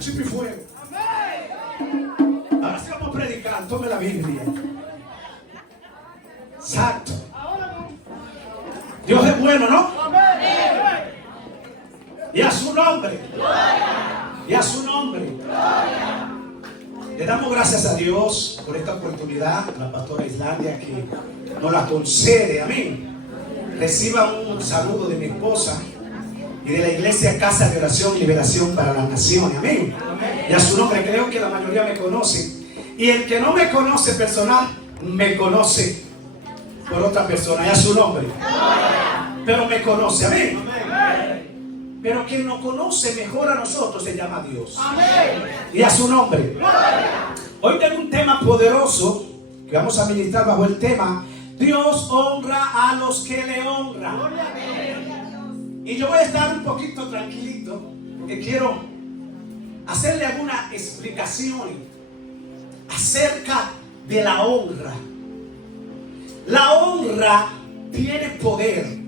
chispa y fuego. Ahora sí vamos a predicar. Tome la Biblia. Exacto. Dios es bueno, ¿no? Y a su nombre. Y a su nombre. Le damos gracias a Dios por esta oportunidad, a la pastora Islandia que nos la concede. Amén. Reciba un saludo de mi esposa y de la iglesia Casa de Oración y Liberación para las Naciones. Amén. Y a su nombre, creo que la mayoría me conoce. Y el que no me conoce personal, me conoce por otra persona. Y a su nombre. Pero me conoce. Amén. Pero quien nos conoce mejor a nosotros se llama Dios. Y a su nombre. Hoy tengo un tema poderoso que vamos a ministrar bajo el tema: Dios honra a los que le honran. Y yo voy a estar un poquito tranquilito porque quiero hacerle alguna explicación acerca de la honra. La honra tiene poder.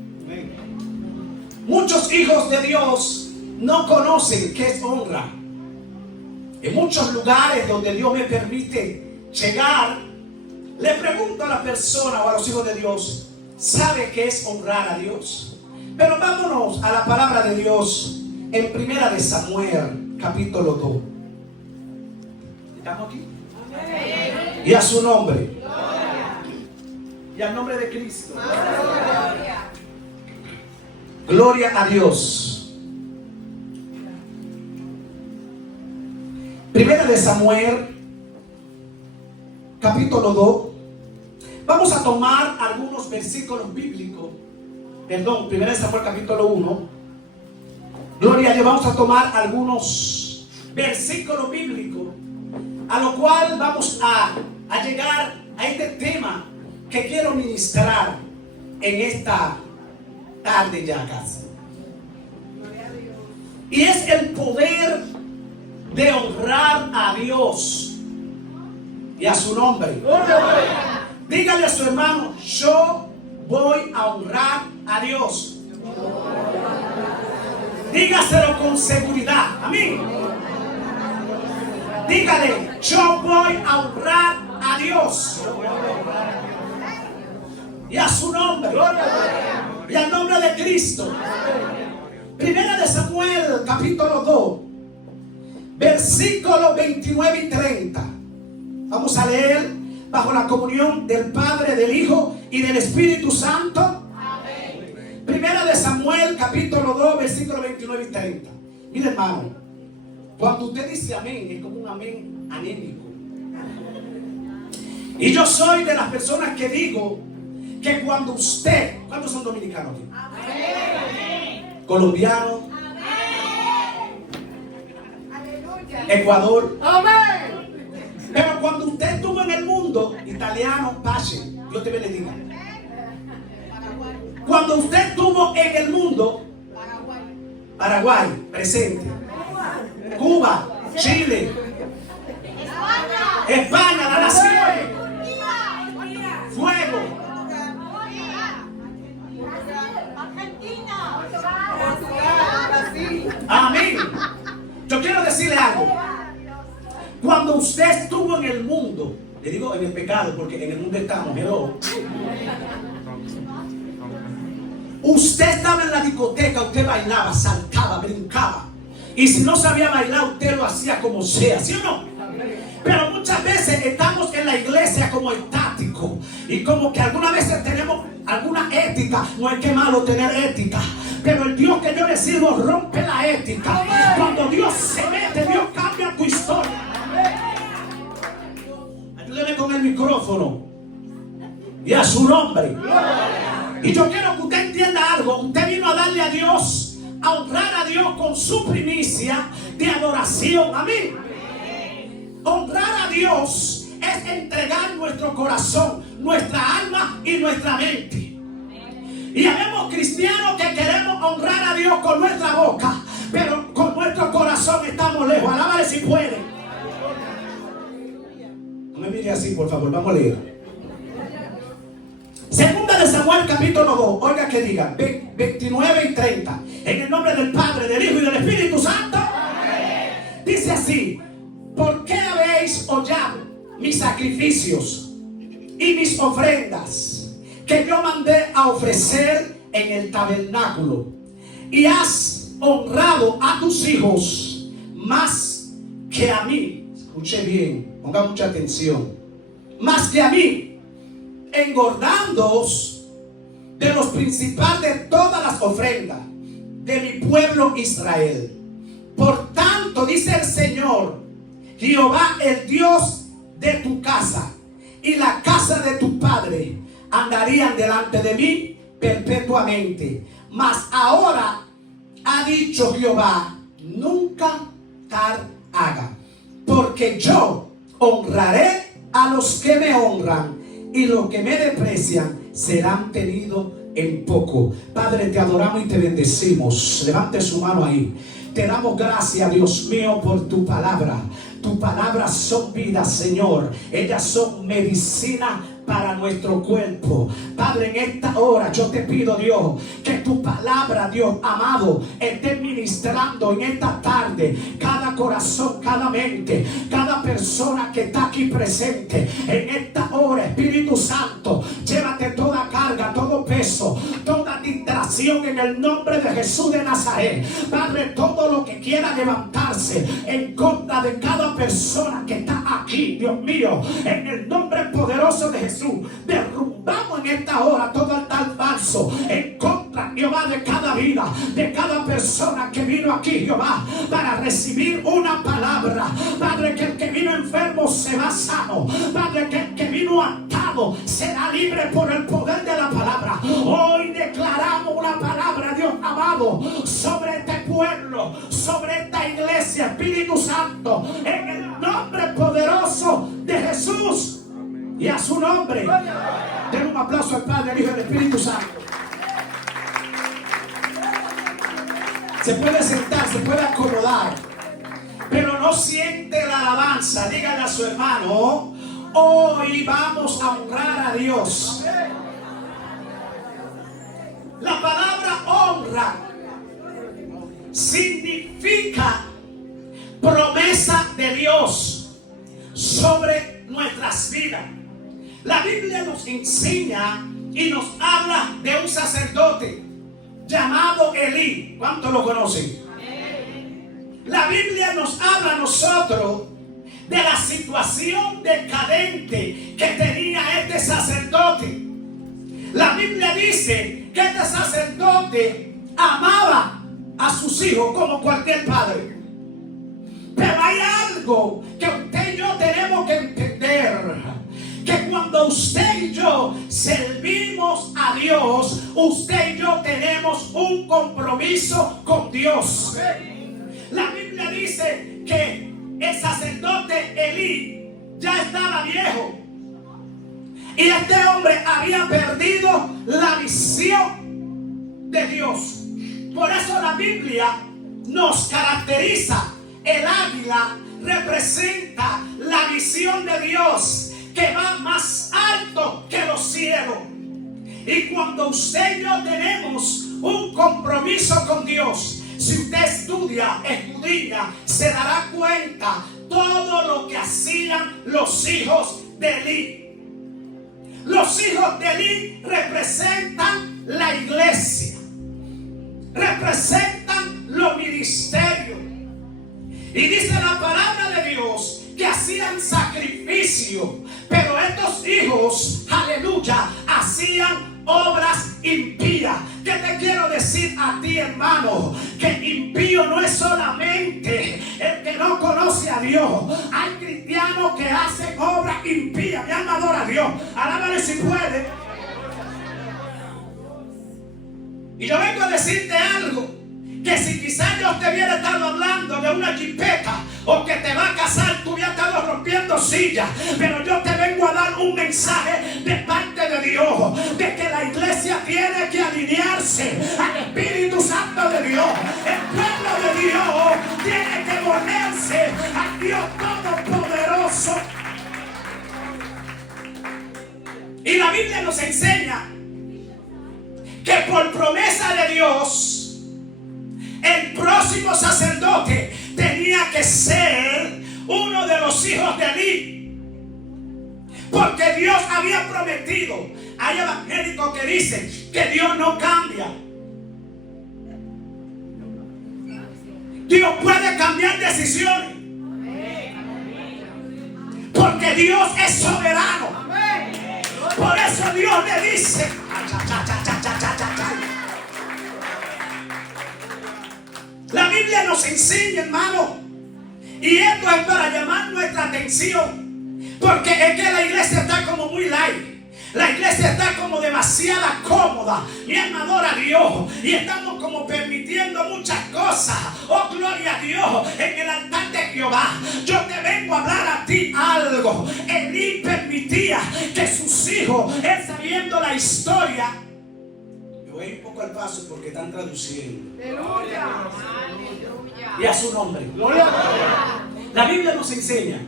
Muchos hijos de Dios no conocen qué es honra. En muchos lugares donde Dios me permite llegar, le pregunto a la persona o a los hijos de Dios: ¿sabe qué es honrar a Dios? Pero vámonos a la palabra de Dios en Primera de Samuel, capítulo 2. ¿Estamos aquí? Amén. Y a su nombre. Gloria. Y al nombre de Cristo. Gloria. Gloria a Dios. Primera de Samuel, capítulo 2. Vamos a tomar algunos versículos bíblicos. Perdón, Primera de Samuel, capítulo 1. Gloria a Dios. Vamos a tomar algunos versículos bíblicos, a lo cual vamos a llegar a este tema que quiero ministrar en esta tarde ya casi. Y es el poder de honrar a Dios y a su nombre. Dígale a su hermano: yo voy a honrar a Dios. Dígaselo con seguridad. Amén. Dígale: yo voy a honrar a Dios y a su nombre. Y al nombre de Cristo. Primera de Samuel, capítulo 2, versículos 29 y 30. Vamos a leer bajo la comunión del Padre, del Hijo y del Espíritu Santo. Amén. Primera de Samuel, capítulo 2, versículos 29 y 30. Mire, hermano, cuando usted dice amén, es como un amén anémico. Y yo soy de las personas que digo que cuando usted, ¿cuántos son dominicanos aquí? Amén. Colombianos. Amén. Ecuador. Amén. Pero cuando usted estuvo en el mundo, italiano, pace, Dios te bendiga. Cuando usted estuvo en el mundo, Paraguay, presente. Cuba, Chile, España, la nación. Fuego. Amén. Yo quiero decirle algo. Cuando usted estuvo en el mundo, le digo en el pecado porque en el mundo estamos, pero usted estaba en la discoteca, usted bailaba, saltaba, brincaba. Y si no sabía bailar, usted lo hacía como sea, ¿sí o no? Pero muchas veces estamos en la iglesia como estáticos y como que algunas veces tenemos alguna ética. No es que malo tener ética, pero el Dios que yo le sirvo rompe la ética. Cuando Dios se mete, Dios cambia tu historia. Ayúdeme con el micrófono y a su nombre. Y yo quiero que usted entienda algo. Usted vino a darle a Dios, a honrar a Dios con su primicia de adoración. Amén. Honrar a Dios es entregar nuestro corazón, nuestra alma y nuestra mente. Y habemos cristianos que queremos honrar a Dios con nuestra boca, pero con nuestro corazón estamos lejos. Alábale si puede. No me mire así, por favor. Vamos a leer. Segunda de Samuel, capítulo 2. Oiga que diga 29 y 30. En el nombre del Padre, del Hijo y del Espíritu Santo. Dice así: ¿por qué habéis hollado mis sacrificios y mis ofrendas que yo mandé a ofrecer en el tabernáculo? Y has honrado a tus hijos más que a mí. Escuche bien, ponga mucha atención. Más que a mí, engordándoos de los principales de todas las ofrendas de mi pueblo Israel. Por tanto, dice el Señor Jehová, el Dios de tu casa y la casa de tu padre andarían delante de mí perpetuamente. Mas ahora ha dicho Jehová, nunca tal haga, porque yo honraré a los que me honran, y los que me desprecian serán tenidos en poco. Padre, te adoramos y te bendecimos. Levante su mano ahí. Te damos gracias, Dios mío, por tu palabra. Tus palabras son vida, Señor. Ellas son medicina para nuestro cuerpo. Padre, en esta hora yo te pido, Dios, que tu palabra, Dios amado, esté ministrando en esta tarde cada corazón, cada mente, cada persona que está aquí presente. En esta hora, Espíritu Santo, llévate toda carga, todo peso, toda distracción en el nombre de Jesús de Nazaret. Padre, todo lo que quiera levantarse en contra de cada persona que está aquí, Dios mío, en el nombre poderoso de Jesús, derrumbamos en esta hora todo altar falso en contra, Jehová, de cada vida, de cada persona que vino aquí, Jehová, para recibir una palabra. Padre, que el que vino enfermo se va sano. Padre, que el que vino atado será libre por el poder de la palabra. Hoy declaramos una palabra, Dios amado, sobre este pueblo, sobre esta iglesia, Espíritu Santo, en el nombre poderoso de Jesús. Y a su nombre, den un aplauso al Padre, al Hijo y al Espíritu Santo. Se puede sentar, se puede acomodar, pero no siente la alabanza. Dígale a su hermano, hoy vamos a honrar a Dios. La palabra honra significa promesa de Dios sobre nuestras vidas. La Biblia nos enseña y nos habla de un sacerdote llamado Elí. ¿Cuántos lo conocen? La Biblia nos habla a nosotros de la situación decadente que tenía este sacerdote. La Biblia dice que este sacerdote amaba a sus hijos como cualquier padre. Pero hay algo que usted y yo tenemos que entender. Que cuando usted y yo servimos a Dios, usted y yo tenemos un compromiso con Dios. La Biblia dice que el sacerdote Elí ya estaba viejo. Y este hombre había perdido la visión de Dios. Por eso la Biblia nos caracteriza. El águila representa la visión de Dios, que va más alto que los cielos. Y cuando usted y yo tenemos un compromiso con Dios, si usted escudriña, se dará cuenta todo lo que hacían los hijos de Elí. Los hijos de Elí representan la iglesia, representan los ministerios. Y dice la palabra de Dios que hacían sacrificio, pero estos hijos, aleluya, hacían obras impías. ¿Qué te quiero decir a ti, hermano? Que impío no es solamente el que no conoce a Dios. Hay cristianos que hacen obras impías. Mi alma adora a Dios. Alábale si puede. Y yo vengo a decirte algo. Que si quizás yo te hubiera estado hablando de una jipeta o que te va a casar, tú hubieras estado rompiendo sillas. Pero yo te vengo a dar un mensaje de parte de Dios, de que la iglesia tiene que alinearse al Espíritu Santo de Dios. El pueblo de Dios tiene que volverse al Dios Todopoderoso. Y la Biblia nos enseña que por promesa de Dios, el próximo sacerdote tenía que ser uno de los hijos de Elí, porque Dios había prometido. Hay evangélicos que dicen que Dios no cambia. Dios puede cambiar decisiones, porque Dios es soberano. Por eso Dios le dice, la Biblia nos enseña, hermano, y esto es para llamar nuestra atención, porque es que la iglesia está como muy light. La iglesia está como demasiada cómoda. Mi alma adora a Dios. Y estamos como permitiendo muchas cosas. Oh, gloria a Dios. En el altar de Jehová. Yo te vengo a hablar a ti algo. Elí permitía que sus hijos, él sabiendo la historia. Me voy un poco al paso porque están traduciendo. Aleluya. Y a su nombre. Gloria. La Biblia nos enseña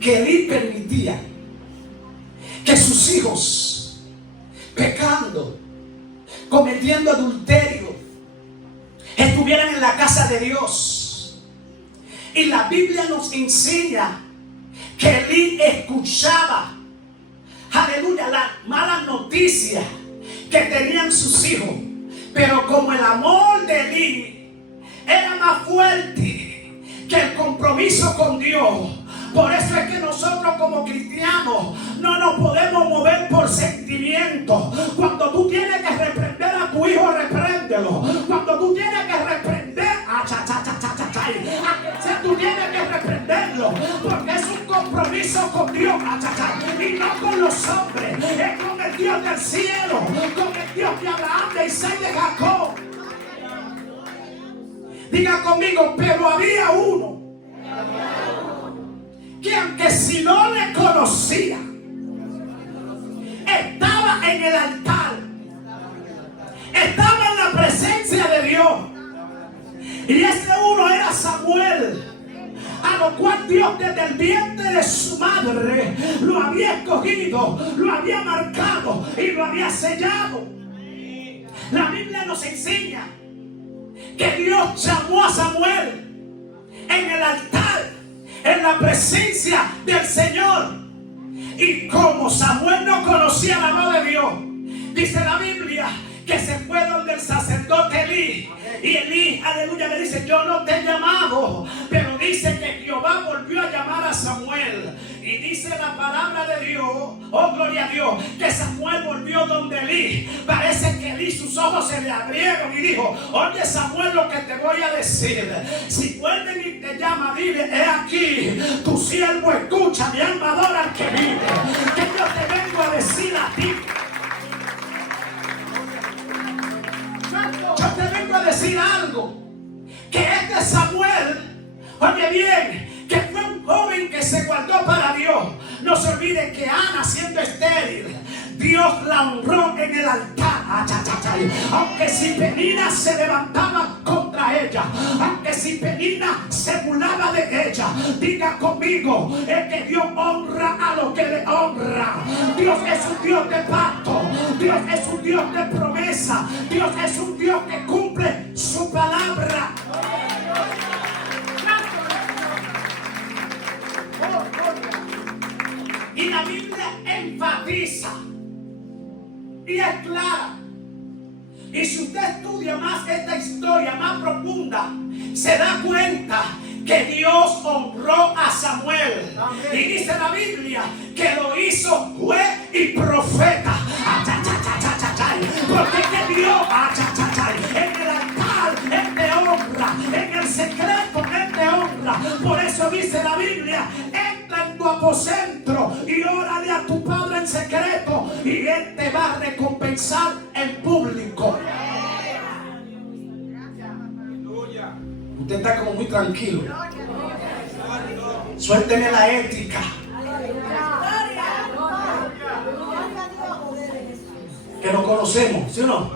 que Elí permitía que sus hijos, pecando, cometiendo adulterio, estuvieran en la casa de Dios. Y la Biblia nos enseña que Elí escuchaba, aleluya, las malas noticias que tenían sus hijos. Pero como el amor de Elí era más fuerte que el compromiso con Dios, por eso es que nosotros como cristianos no nos podemos mover por sentimientos. Cuando tú tienes que reprender a tu hijo, repréndelo. Cuando tú tienes que reprender tú tienes que reprenderlo, porque es un compromiso con Dios, y no con los hombres. Es con el Dios del cielo, con el Dios de Abraham, de Isaac y de Jacob. Diga conmigo, pero había uno que aunque si no le conocía, estaba en el altar, estaba en la presencia de Dios. Y ese uno era Samuel, a lo cual Dios desde el vientre de su madre lo había escogido, lo había marcado y lo había sellado. La Biblia nos enseña que Dios llamó a Samuel en el altar, en la presencia del Señor. Y como Samuel no conocía la voz de Dios, dice la Biblia que se fue donde el sacerdote Elí. Y Elí, aleluya, le dice: yo no te he llamado. Pero dice que Jehová volvió a llamar a Samuel. Y dice la palabra de Dios, oh gloria a Dios, que Samuel volvió donde Elí. Parece que Elí, sus ojos se le abrieron y dijo: oye Samuel, lo que te voy a decir. Si vuelven y te llama, dile: he aquí, tu siervo escucha, mi alma adora al que vive. Que yo te vengo a decir a ti. Yo te vengo a decir algo. Que este Samuel, oye bien, que fue un joven que se guardó para Dios. No se olvide que Ana, siendo estéril, Dios la honró en el altar. Aunque si Penina se levantaba contra ella, aunque si Penina se burlaba de ella, diga conmigo, es que Dios honra a los que le honra. Dios es un Dios de pacto, Dios es un Dios de promesa, Dios es un Dios que cumple su palabra. Y la Biblia enfatiza y es clara. Y si usted estudia más esta historia más profunda, se da cuenta que Dios honró a Samuel. Amén. Y dice la Biblia que lo hizo juez y profeta. Porque que Dios en el altar Él te honra, en el secreto Él te honra. Por eso dice la Biblia: entra en tu aposento y órale a tu Padre en secreto, y Él te va a recompensar en público. Usted está como muy tranquilo. Suélteme la ética. Que lo conocemos, ¿sí o no?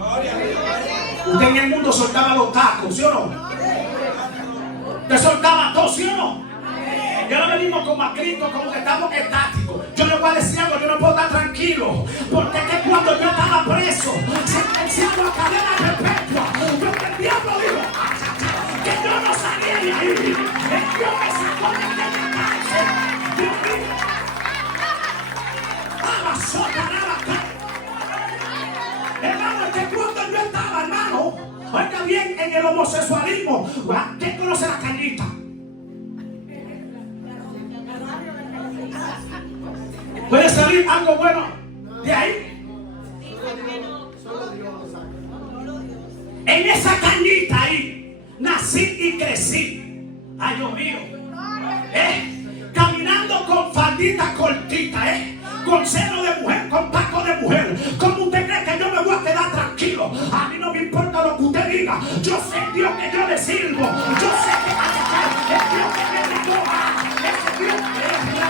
Usted en el mundo soltaba los tacos, ¿sí o no? Usted soltaba todo, ¿sí o no? Y ahora venimos como a Cristo, como que estamos estáticos. Yo le voy a decir algo: yo no puedo estar tranquilo, porque es que cuando yo estaba preso, sentenciado a cadena perpetua, porque el diablo dijo: yo no salí de ahí. Es Dios me sacó de aquella cárcel. Dios mío. Hermano, es que cuando yo estaba, hermano, oiga bien, en el homosexualismo, ¿quién conoce la cañita? ¿Puede salir algo bueno de ahí? En esa cañita ahí nací y crecí. Ay, Dios mío. Caminando con faldita cortita, con seno de mujer, con taco de mujer. ¿Cómo usted cree que yo me voy a quedar tranquilo? A mí no me importa lo que usted diga. Yo sé el Dios que yo le sirvo. Yo sé que el Dios que me recoja. Ese Dios que es la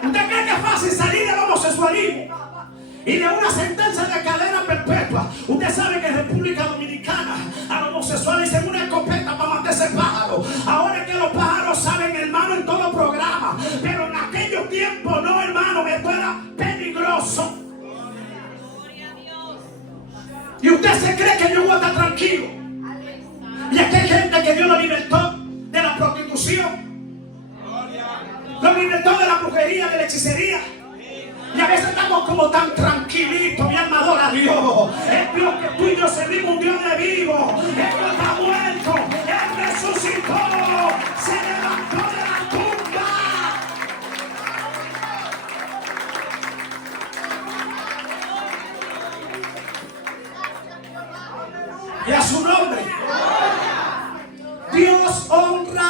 ¿Usted cree que es fácil salir del homosexualismo y de una sentencia de cadena perpetua? Usted sabe que en República Dominicana a los homosexuales dicen una escopeta para matarse pájaro. Ahora es que los pájaros saben, hermano, en todo programa. Pero en aquellos tiempos no, hermano, esto era peligroso. Y usted se cree que yo voy a estar tranquilo. Y aquí hay gente que Dios lo libertó de la prostitución. Lo libertó de la brujería, de la hechicería. Y a veces estamos como tan tranquilitos. Mi alma adora a Dios. Es Dios que tú y yo servimos, un Dios de vivo. Él no está muerto. Él resucitó. Se levantó de la tumba. Y a su nombre. Dios honra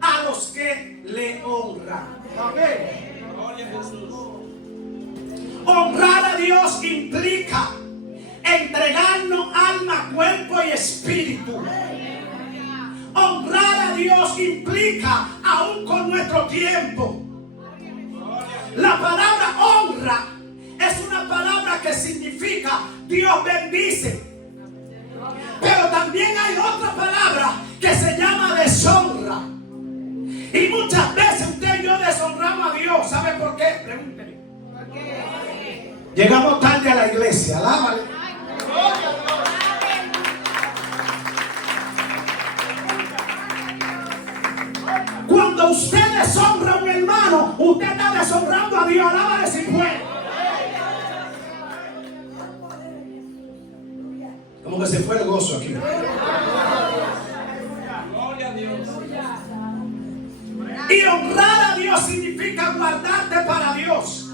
a los que le honran. Amén. Gloria a Jesús. Honrar a Dios implica entregarnos alma, cuerpo y espíritu. Honrar a Dios implica aún con nuestro tiempo. La palabra honra es una palabra que significa Dios bendice. Pero también hay otra palabra que se llama deshonra. Y muchas veces usted y yo deshonramos a Dios. ¿Sabe por qué? Pregúnteme. ¿Por qué? Llegamos tarde a la iglesia. Alábale. Cuando usted deshonra a un hermano, usted está deshonrando a Dios. Alábale si puede. Como que se fue el gozo aquí. Gloria a Dios. Y honrar a Dios significa guardarte para Dios.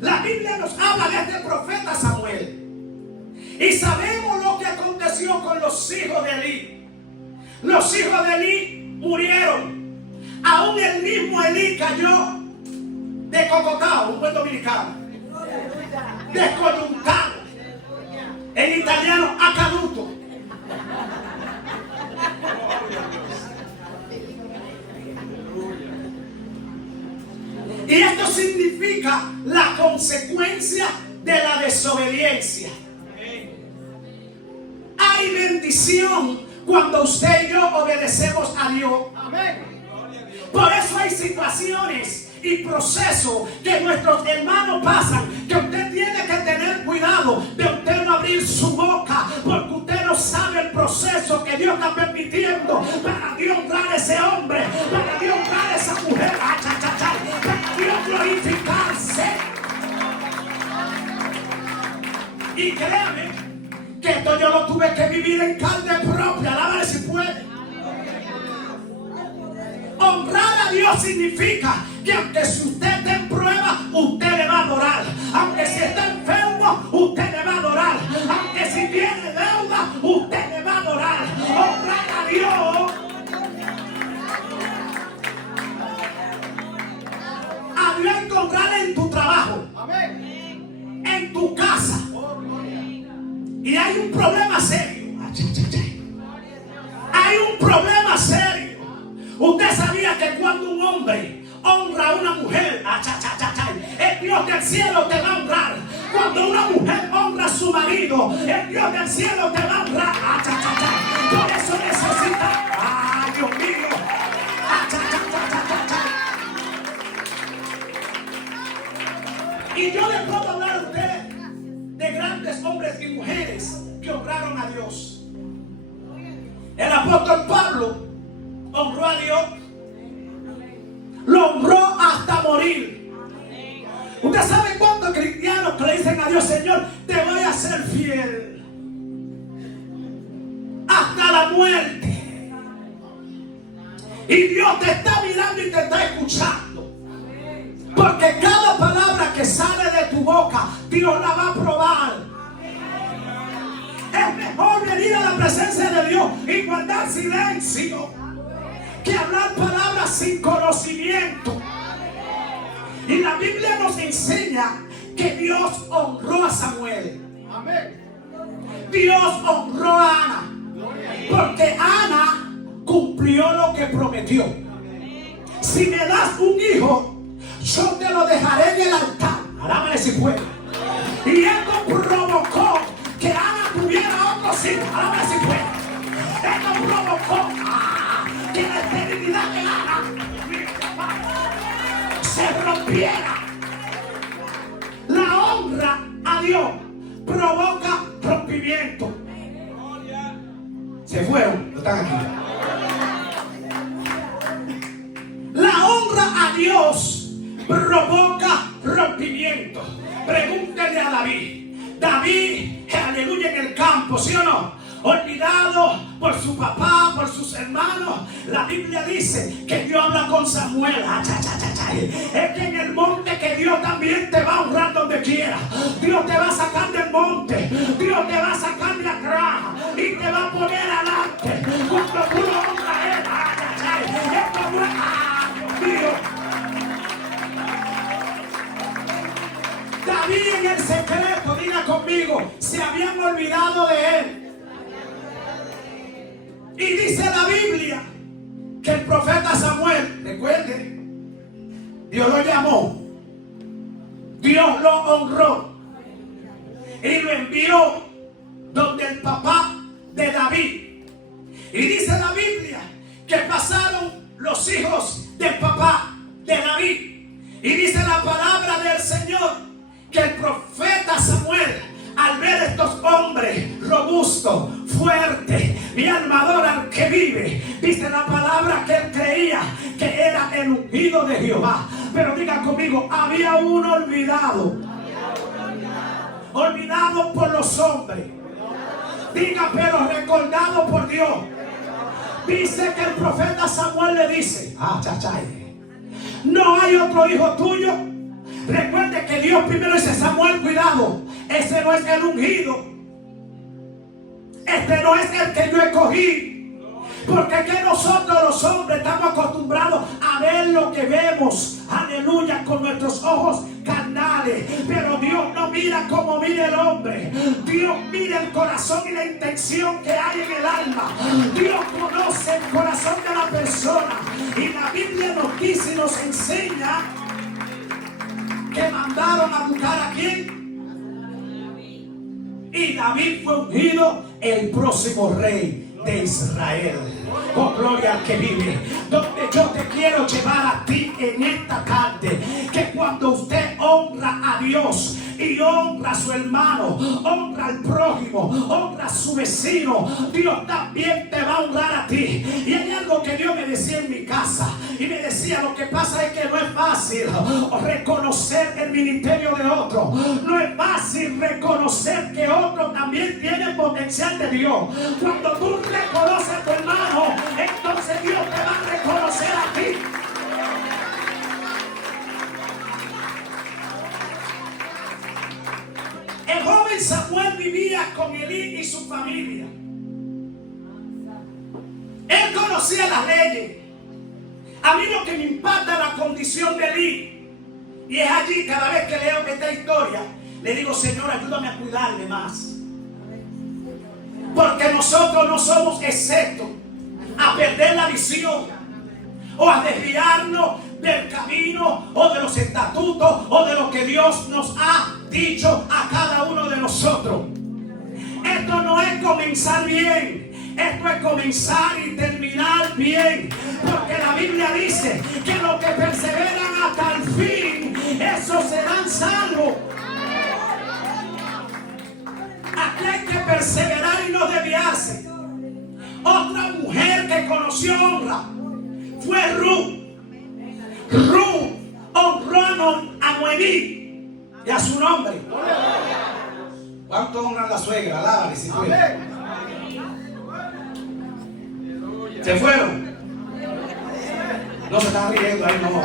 La Biblia nos habla de este profeta Samuel. Y sabemos lo que aconteció con los hijos de Elí. Los hijos de Elí murieron. Aún el mismo Elí cayó descocotado, un buen dominicano. Descoyuntado. En italiano, acaduto. Y esto significa la consecuencia de la desobediencia. Hay bendición cuando usted y yo obedecemos a Dios. Por eso hay situaciones y procesos que nuestros hermanos pasan, que usted tiene que tener cuidado de usted no abrir su boca, porque usted no sabe el proceso que Dios está permitiendo para Dios honrar a ese hombre, para Dios honrar a esa mujer, para Dios glorificarse. Y créame que esto yo lo tuve que vivir en carne propia. Alábale si puede. Honrar a Dios significa que aunque si usted esté en prueba, usted le va a adorar. Aunque si está enfermo, usted le va a adorar. Aunque si tiene deuda, usted le va a adorar. Honrar a Dios. A Dios hay que honrar en tu trabajo. En tu casa. Y hay un problema serio. Hay un problema serio. Usted sabía que cuando un hombre honra a una mujer, el Dios del cielo te va a honrar. Cuando una mujer honra a su marido, el Dios del cielo te va a honrar. Por eso necesita, ay Dios mío, Y yo le puedo hablar a usted de grandes hombres y mujeres que honraron a Dios. El apóstol Pablo honró a Dios. Lo honró hasta morir. Usted sabe cuántos cristianos que le dicen a Dios: Señor, te voy a ser fiel hasta la muerte. Y Dios te está mirando y te está escuchando. Porque cada palabra que sale de tu boca, Dios la va a probar. Es mejor venir a la presencia de Dios y guardar silencio que hablar palabras sin conocimiento. Y la Biblia nos enseña que Dios honró a Samuel. Dios honró a Ana, porque Ana cumplió lo que prometió. Si me das un hijo, yo te lo dejaré en el altar. Alábale si puede. Y esto provocó que Ana tuviera otros hijos. Alábale si puede. Esto provocó que la esterilidad de Ana se rompiera. La honra a Dios provoca rompimiento. Se fueron, no están aquí. La honra a Dios provoca rompimiento. Pregúntele a David. David, aleluya, en el campo, ¿sí o no? Olvidado por su papá, por sus hermanos. La Biblia dice que Dios habla con Samuel. Es que en el monte que Dios también te va a honrar donde quiera. Dios te va a sacar del monte. Dios te va a sacar de atrás y te va a poner adelante. Cuando tú lo honras a Él. Esto no es Dios mío. David en el secreto, diga conmigo, se habían olvidado de él. Y dice la Biblia que el profeta Samuel, recuerde, Dios lo llamó, Dios lo honró y lo envió donde el papá de David. Y dice la Biblia que pasaron los hijos del papá de David. Y dice la palabra del Señor que el profeta Samuel, al ver estos hombres robustos, fuertes, mi armador al que vive, dice la palabra que él creía que era el ungido de Jehová. Pero diga conmigo, había uno olvidado. Olvidado por los hombres. Diga, pero recordado por Dios. Dice que el profeta Samuel le dice: no hay otro hijo tuyo. Recuerde que Dios primero dice: Samuel, cuidado, ese no es el ungido, este no es el que yo escogí. Porque que nosotros los hombres estamos acostumbrados a ver lo que vemos, aleluya, con nuestros ojos carnales. Pero Dios no mira como mira el hombre. Dios mira el corazón y la intención que hay en el alma. Dios conoce el corazón de la persona. Y la Biblia nos dice y nos enseña que mandaron a buscar a quién. Y David fue ungido el próximo rey de Israel. Oh, gloria al que vive. Donde yo te quiero llevar a ti en esta tarde, que cuando usted honra a Dios y honra a su hermano, honra al prójimo, honra a su vecino, Dios también te va a honrar a ti. Y hay algo que Dios me decía en mi casa, y me decía: lo que pasa es que no es fácil reconocer el ministerio de otro. No es fácil reconocer que otro también tiene potencial de Dios. Cuando tú reconoces a tu hermano, entonces Dios te va a reconocer a ti. El joven Samuel vivía con Elí y su familia. Él conocía las leyes. A mí lo que me impacta es la condición de Elí. Y es allí, cada vez que leo esta historia, le digo: Señor, ayúdame a cuidarle más. Porque nosotros no somos exceptos a perder la visión o a desviarnos del camino o de los estatutos o de lo que Dios nos ha dicho a cada uno de nosotros. Esto no es comenzar bien, esto es comenzar y terminar bien. Porque la Biblia dice que los que perseveran hasta el fin, esos serán salvos. perseverar y no desviarse. Otra mujer que conoció honra fue Ruth. Ruth honró a Noemí y a su nombre. ¿Cuánto honran la suegra? Alábale si puede. ¿Se fueron? No se están riendo ahí, no.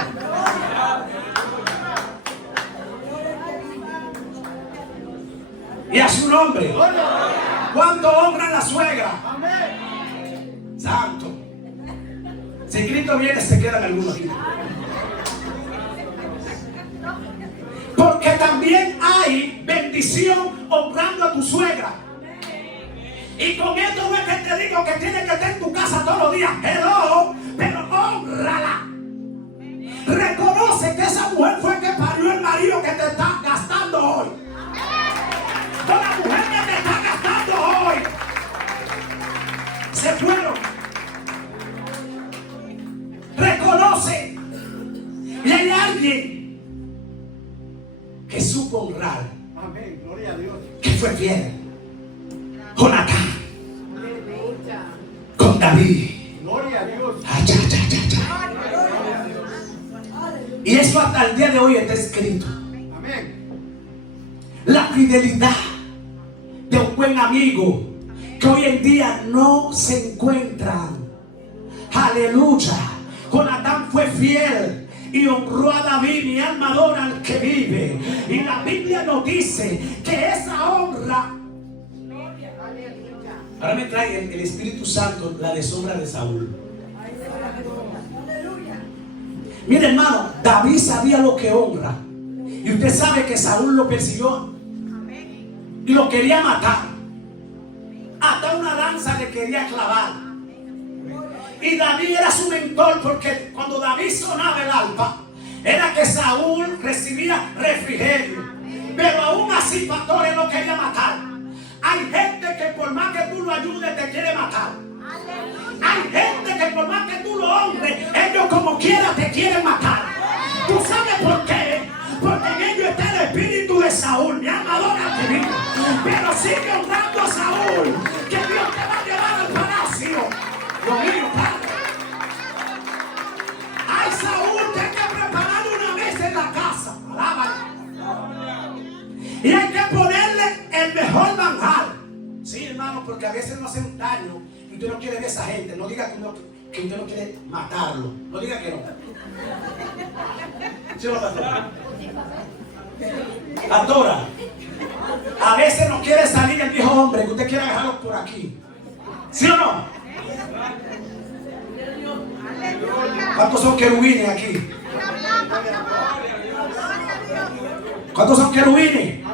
Y a su nombre. ¿Cuánto honran la suegra? Santo. Si Cristo viene, se quedan algunos aquí. Porque también hay bendición honrando a tu suegra. Y con esto no es que te digo que tienes que estar en tu casa todos los días. Hello, pero honrala. Reconoce que esa mujer fue que parió el marido que te está gastando hoy. Con la mujer que te está gastando hoy. Se fueron. Reconoce. Y hay alguien que supo honrar. Amén, gloria a Dios. Que fue fiel. Jonatán. Con David. Gloria a Dios. Y eso hasta el día de hoy está escrito. Amén. La fidelidad de un buen amigo que hoy en día no se encuentran. Aleluya. Jonatán fue fiel y honró a David. Mi alma adora al que vive. Y la Biblia nos dice que esa honra. Ahora me trae el Espíritu Santo la deshonra de Saúl. Mire, hermano, David sabía lo que honra. Y usted sabe que Saúl lo persiguió y lo quería matar. Hasta una lanza le quería clavar. Y David era su mentor, porque cuando David sonaba el arpa, era que Saúl recibía refrigerio. Pero aún así, pastores, lo quería matar. Hay gente que por más que tú lo ayudes te quiere matar. Hay gente que por más que tú lo honres, ellos como quiera te quieren matar. ¿Tú sabes por qué? Porque en ellos está el espíritu de Saúl. Mi alma adora al que vive. Pero sigue honrando a Saúl, que Dios te va a llevar al palacio. Lo mío, Padre. Ay, Saúl, tienes que preparar una mesa en la casa. Alábale. Y hay que ponerle el mejor manjar. Sí, hermano, porque a veces no hacen daño y usted no quiere ver a esa gente. No diga que usted no quiere matarlo. No diga que no. ¿Sí o no, pastora? Pastora, a veces no quiere salir el viejo hombre que usted quiere agarrarlo por aquí. ¿Sí o no? ¿Cuántos son querubines aquí? ¿Cuántos son querubines?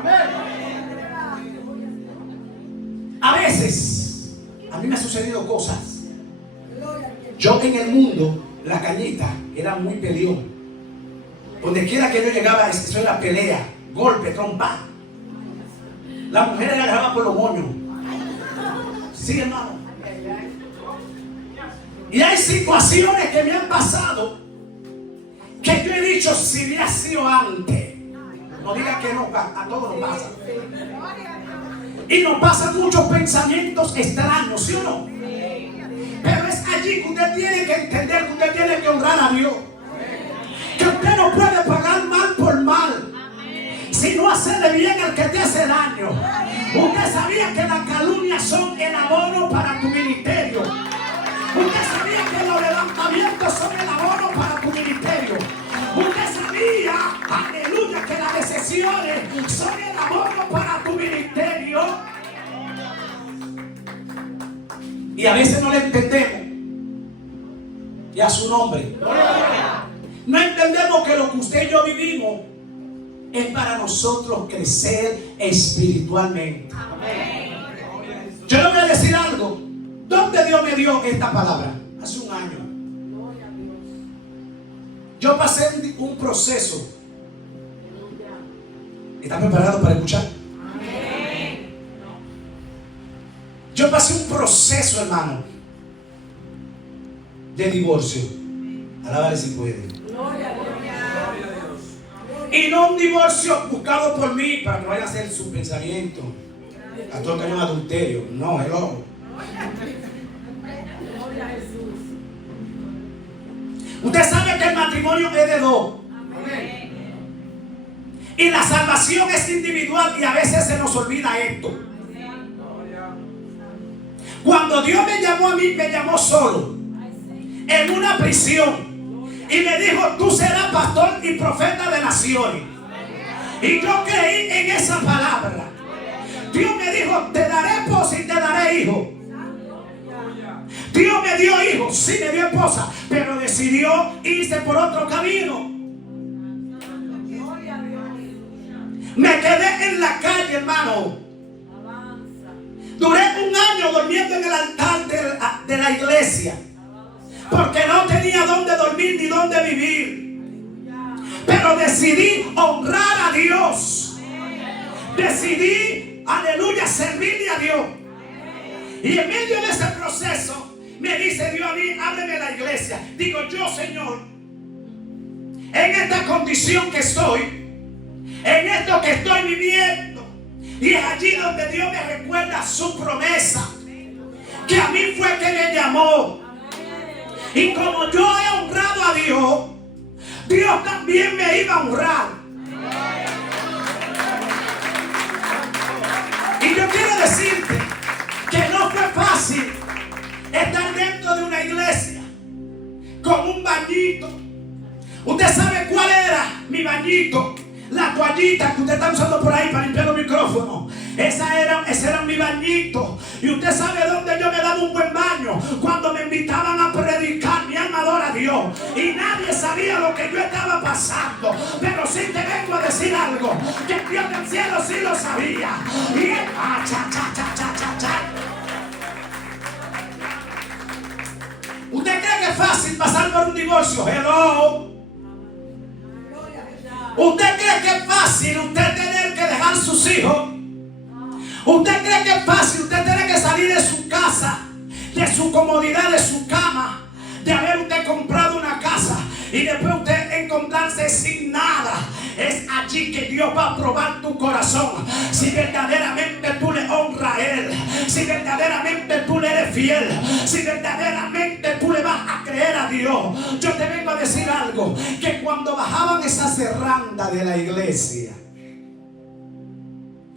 A veces, a mí me han sucedido cosas. Yo en el mundo, la cañita era muy peleón. Donde quiera que yo llegaba, eso era pelea, golpe, trompa. Las mujeres la agarraban por los moños. Sí, hermano. Y hay situaciones que me han pasado que yo he dicho, si hubiera sido antes. No diga que no, a todos nos pasa. Y nos pasan muchos pensamientos extraños, ¿sí o no? Pero es allí que usted tiene que entender, que usted tiene que honrar a Dios. Que usted no puede pagar mal por mal, sino hacerle bien al que te hace daño. Usted sabía que las calumnias son el abono para tu ministerio. Usted sabía que los levantamientos son el abono para tu ministerio. Usted sabía, aleluya, que las decepciones son el abono para tu ministerio. Y a veces no le entendemos. Y a su nombre. No entendemos que lo que usted y yo vivimos es para nosotros crecer espiritualmente. Yo le voy a decir algo. ¿Dónde Dios me dio esta palabra? Hace un año. Yo pasé un proceso. ¿Están preparados para escuchar? Yo pasé un proceso, hermano, de divorcio. Alábale si puede. Y no un divorcio buscado por mí para que vaya a hacer su pensamiento. Pastor, que hay un adulterio. No, es oro. Usted sabe que el matrimonio es de dos. Y la salvación es individual y a veces se nos olvida esto. Cuando Dios me llamó a mí, me llamó solo en una prisión y me dijo: tú serás pastor y profeta de naciones. Y yo creí en esa palabra. Dios me dijo: te daré esposa y te daré hijo. Dios me dio hijos, sí me dio esposa, pero decidió irse por otro camino. Me quedé en la calle, hermano. Duré un año durmiendo en el altar de la iglesia, porque no tenía dónde dormir ni dónde vivir. Pero decidí honrar a Dios. Decidí, aleluya, servirle a Dios. Y en medio de ese proceso me dice Dios a mí: ábreme la iglesia. Digo yo: Señor, en esta condición que estoy, en esto que estoy viviendo, y es allí donde Dios me recuerda su promesa, que a mí fue que me llamó. Y como yo he honrado a Dios, Dios también me iba a honrar. Y yo quiero decirte que no fue fácil estar dentro de una iglesia con un bañito. ¿Usted sabe cuál era mi bañito? La toallita que usted está usando por ahí para limpiar los micrófonos. Ese era mi bañito. Y usted sabe dónde yo me daba un buen baño: cuando me invitaban a predicar. Mi alma adora a Dios. Y nadie sabía lo que yo estaba pasando. Pero sí te vengo a decir algo: que el Dios del cielo sí lo sabía. Y él, ¿usted cree que es fácil pasar por un divorcio? Hello. ¿Usted cree que es fácil usted tener que dejar sus hijos? ¿Usted cree que es fácil usted tener que salir de su casa, de su comodidad, de su cama, de haber usted comprado una casa y después usted encontrarse sin nada? Es allí que Dios va a probar tu corazón. Si verdaderamente tú le honras a Él, si verdaderamente tú le eres fiel, si verdaderamente tú le vas a creer a Dios. Yo te vengo a decir algo: que cuando bajaban esa serranda de la iglesia,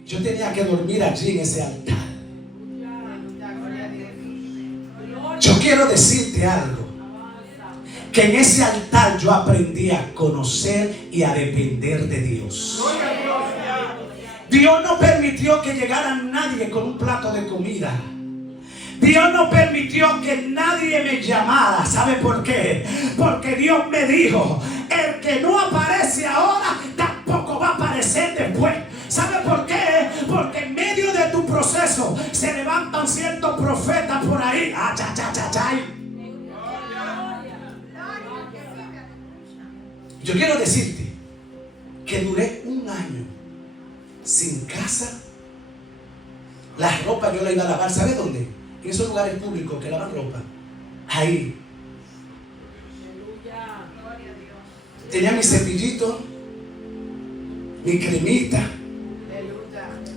yo tenía que dormir allí en ese altar. Yo quiero decirte algo: que en ese altar yo aprendí a conocer y a depender de Dios. Dios no permitió que llegara nadie con un plato de comida. Dios no permitió que nadie me llamara. ¿Sabe por qué? Porque Dios me dijo: el que no aparece ahora tampoco va a aparecer después. ¿Sabe por qué? Porque en medio de tu proceso se levantan ciertos profetas por ahí. Yo quiero decirte que duré un año sin casa. La ropa yo la iba a lavar, ¿sabe dónde? En esos lugares públicos que lavan ropa. Ahí. Tenía mi cepillito, mi cremita.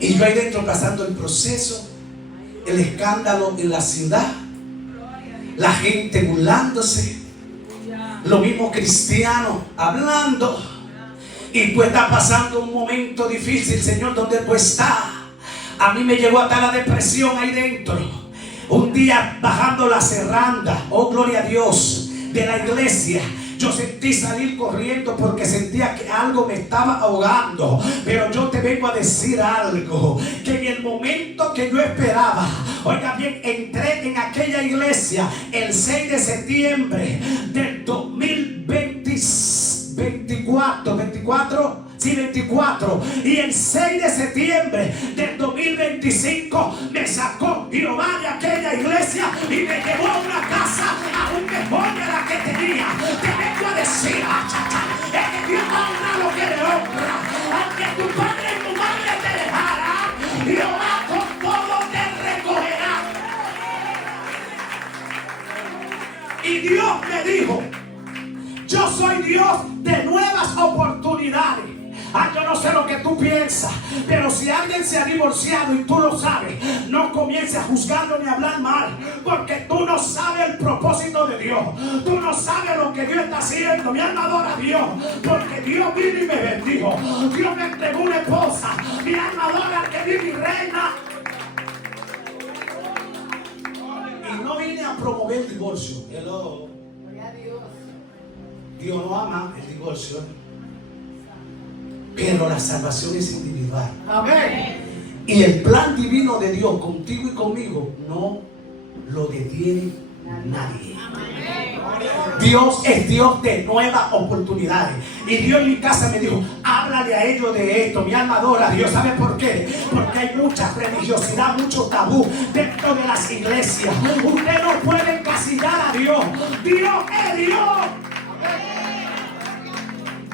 Y yo ahí dentro pasando el proceso, el escándalo en la ciudad, la gente burlándose, los mismos cristianos hablando. Y tú estás pasando un momento difícil, Señor, ¿dónde tú estás? A mí me llegó hasta la depresión ahí dentro. Un día bajando la serranda, oh gloria a Dios, de la iglesia, yo sentí salir corriendo porque sentía que algo me estaba ahogando. Pero yo te vengo a decir algo: que en el momento que yo esperaba, oiga bien, entré en aquella iglesia el 6 de septiembre del 2024. Y el 6 de septiembre del 2025 me sacó Jehová de aquella iglesia y me llevó a una casa aún mejor de la que tenía. Te vengo a decir: es que Dios honra lo que le honra. Aunque tu padre y tu madre te dejara, Jehová con todo te recogerá. Y Dios me dijo: yo soy Dios de nuevas oportunidades. Yo no sé lo que tú tú piensas. Pero si alguien se ha divorciado y tú lo sabes, no comiences a juzgarlo ni a hablar mal, porque tú no sabes el propósito de Dios. Tú no sabes lo que Dios está haciendo. Mi alma adora a Dios, porque Dios vino y me bendijo. Dios me entregó una esposa. Mi alma adora al que vive y reina. Y no vine a promover el divorcio. Hello. Dios no ama el divorcio, pero la salvación es individual. Amén. Y el plan divino de Dios contigo y conmigo no lo detiene nadie. Dios es Dios de nuevas oportunidades. Y Dios en mi casa me dijo, háblale a ellos de esto. Mi alma adora a Dios. ¿Sabe por qué? Porque hay mucha religiosidad, mucho tabú dentro de las iglesias. Usted no puede encasillar a Dios. Dios es Dios.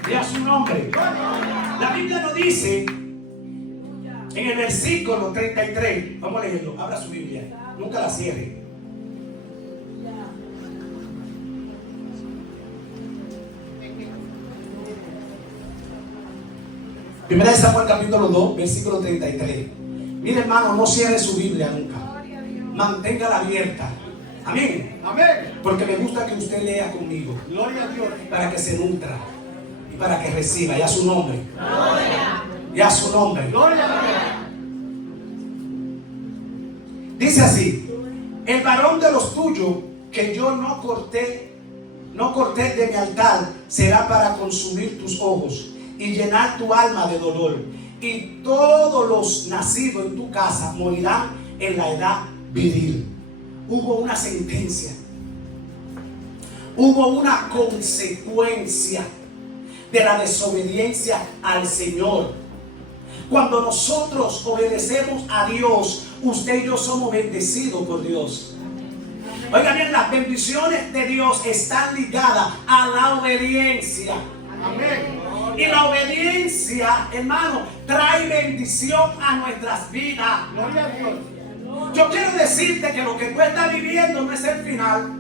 Vea su nombre. La Biblia nos dice en el versículo 33. Vamos a leerlo. Abra su Biblia. Nunca la cierre. Primera de Samuel capítulo 2, versículo 33. Mire, hermano, no cierre su Biblia nunca. Manténgala abierta. Amén. Amén. Porque me gusta que usted lea conmigo. Gloria a Dios. Para que se nutra y para que reciba. Ya su nombre. Ya su nombre. Gloria a Dios. Dice así: el varón de los tuyos que yo no corté de mi altar será para consumir tus ojos y llenar tu alma de dolor. Y todos los nacidos en tu casa morirán en la edad viril. Hubo una sentencia. Hubo una consecuencia de la desobediencia al Señor. Cuando nosotros obedecemos a Dios, usted y yo somos bendecidos por Dios. Oigan bien, las bendiciones de Dios están ligadas a la obediencia. Amén. Y la obediencia, hermano, trae bendición a nuestras vidas. Gloria a Dios. Yo quiero decirte que lo que tú estás viviendo no es el final.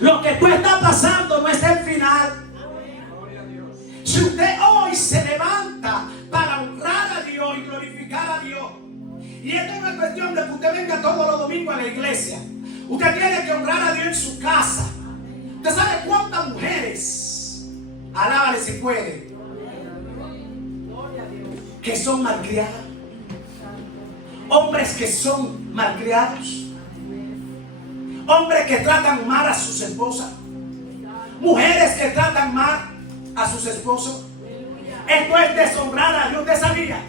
Lo que tú estás pasando no es el final. Si usted hoy se levanta para honrar a Dios y glorificar a Dios, y esto no es cuestión de que usted venga todos los domingos a la iglesia. Usted tiene que honrar a Dios en su casa. ¿Usted sabe cuántas mujeres, alábale si puede, que son malcriadas? Hombres que son malcriados. Hombres que tratan mal a sus esposas. Mujeres que tratan mal a sus esposos. Esto es deshonrar a Dios. ¿Usted sabía?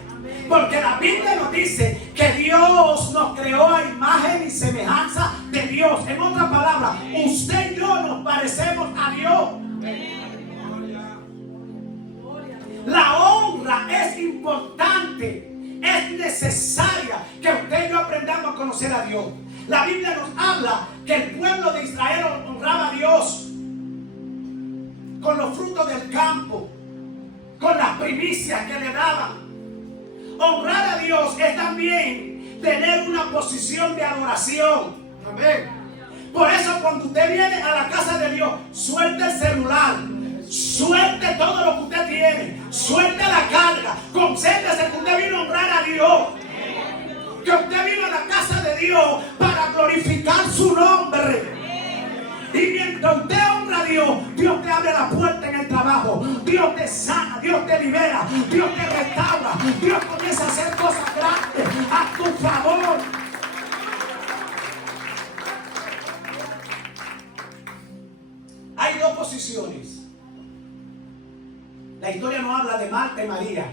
Porque la Biblia nos dice que Dios nos creó a imagen y semejanza de Dios. En otras palabras, usted y yo nos parecemos a Dios. La honra es importante. Es necesaria que usted y yo aprendamos a conocer a Dios. La Biblia nos habla que el pueblo de Israel honraba a Dios con los frutos del campo, con las primicias que le daban. Honrar a Dios es también tener una posición de adoración. Amén. Por eso cuando usted viene a la casa de Dios, suelte el celular, suelte todo lo que usted tiene, suelte la carga, concéntrese que usted vino a honrar a Dios. Que usted vino a la casa de Dios para glorificar su nombre. Y mientras usted honra a Dios, Dios te abre la puerta en el trabajo. Dios te sana, Dios te libera, Dios te restaura. Dios comienza a hacer cosas grandes a tu favor. Hay dos posiciones. La historia nos habla de Marta y María.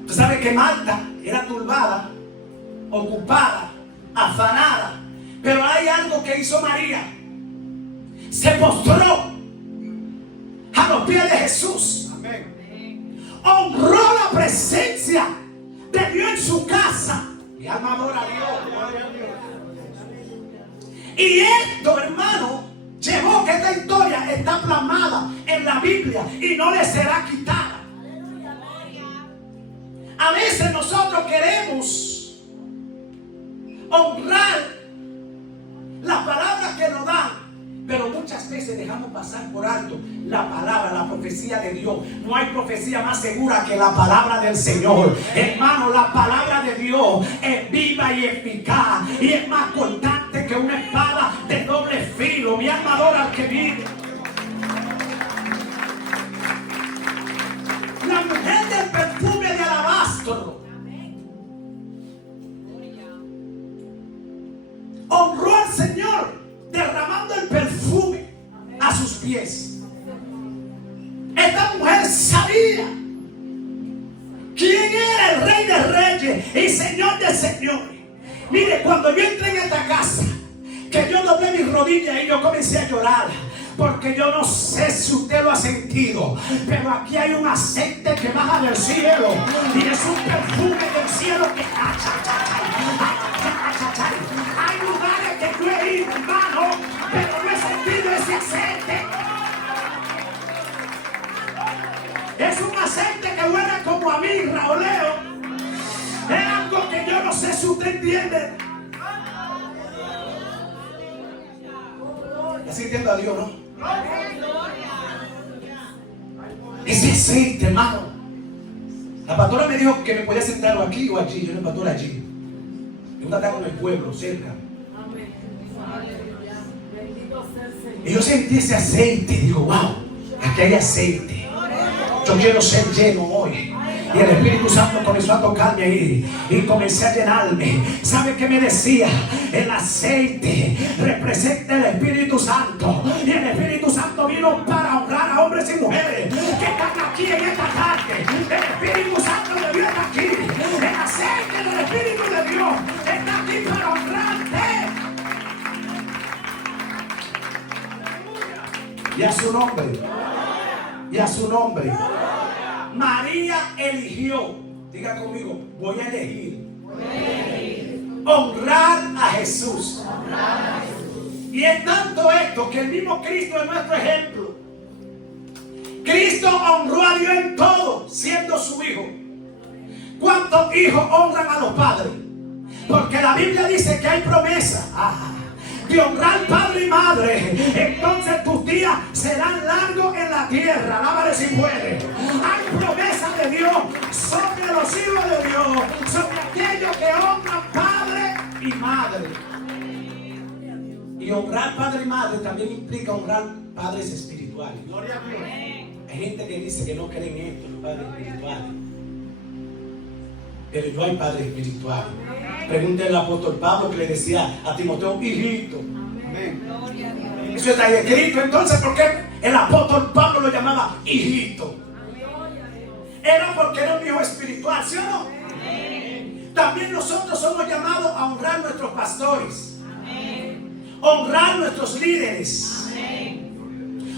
Usted sabe que Marta era turbada, ocupada, afanada. Pero hay algo que hizo María. Se postró a los pies de Jesús. Amén. Honró la presencia de Dios en su casa. Mi alma adora a Dios. Gloria a Dios. Y esto, hermano, llevó que esta historia está plasmada en la Biblia y no le será quitada. A veces nosotros queremos honrar las palabras que nos dan, Pero muchas veces dejamos pasar por alto la palabra, la profecía de Dios. No hay profecía más segura que la palabra del Señor. Hermano, la palabra de Dios es viva y eficaz y es más cortante que una espada de doble filo. Mi alma adora al que vive. La mujer del perfume de alabastro honró al Señor derramando el perfume a sus pies. Esta mujer sabía quién era el Rey de Reyes y Señor de Señores. Mire, cuando yo entré en esta casa, que yo doblé mis rodillas y yo comencé a llorar, porque yo no sé si usted lo ha sentido, pero aquí hay un aceite que baja del cielo y es un perfume del cielo que hay lugares que yo he ido, hermano, pero no he sentido ese aceite. Es un aceite que huele como a mirra, oleo. Es algo que yo no sé si usted entiende. Así entiendo a Dios, ¿no? Ese aceite, hermano. La pastora me dijo que me podía sentar o aquí o allí. Yo no pastora allí. Yo estaba con el pueblo cerca. Y yo sentí ese aceite. Digo, wow, aquí hay aceite. Yo quiero ser lleno hoy. Y el Espíritu Santo comenzó a tocarme ahí y comencé a llenarme. ¿Sabe qué me decía? El aceite representa el Espíritu Santo. Y el Espíritu Santo vino para honrar a hombres y mujeres que están aquí en esta tarde. El Espíritu Santo de Dios está aquí. El aceite del Espíritu de Dios está aquí para honrarte. Y a su nombre. Y a su nombre. María eligió, diga conmigo, voy a elegir honrar a Jesús. Y es tanto esto que el mismo Cristo es nuestro ejemplo. Cristo honró a Dios en todo, siendo su hijo. ¿Cuántos hijos honran a los padres? Porque la Biblia dice que hay promesa de honrar padre y madre. Entonces tus días serán largos en la tierra. Alábale si puede. Hay promesa de Dios sobre los hijos de Dios, sobre aquellos que honran padre y madre. Y honrar padre y madre también implica honrar padres espirituales. Gloria a Dios. Hay gente que dice que no creen en esto, los padres espirituales. Pero no hay padres espirituales. Pregúntale al apóstol Pablo que le decía a Timoteo, hijito. Amén. Eso está escrito. Entonces, ¿por qué el apóstol Pablo lo llamaba hijito? Era porque era un hijo espiritual, ¿sí o no? También nosotros somos llamados a honrar a nuestros pastores, honrar a nuestros líderes,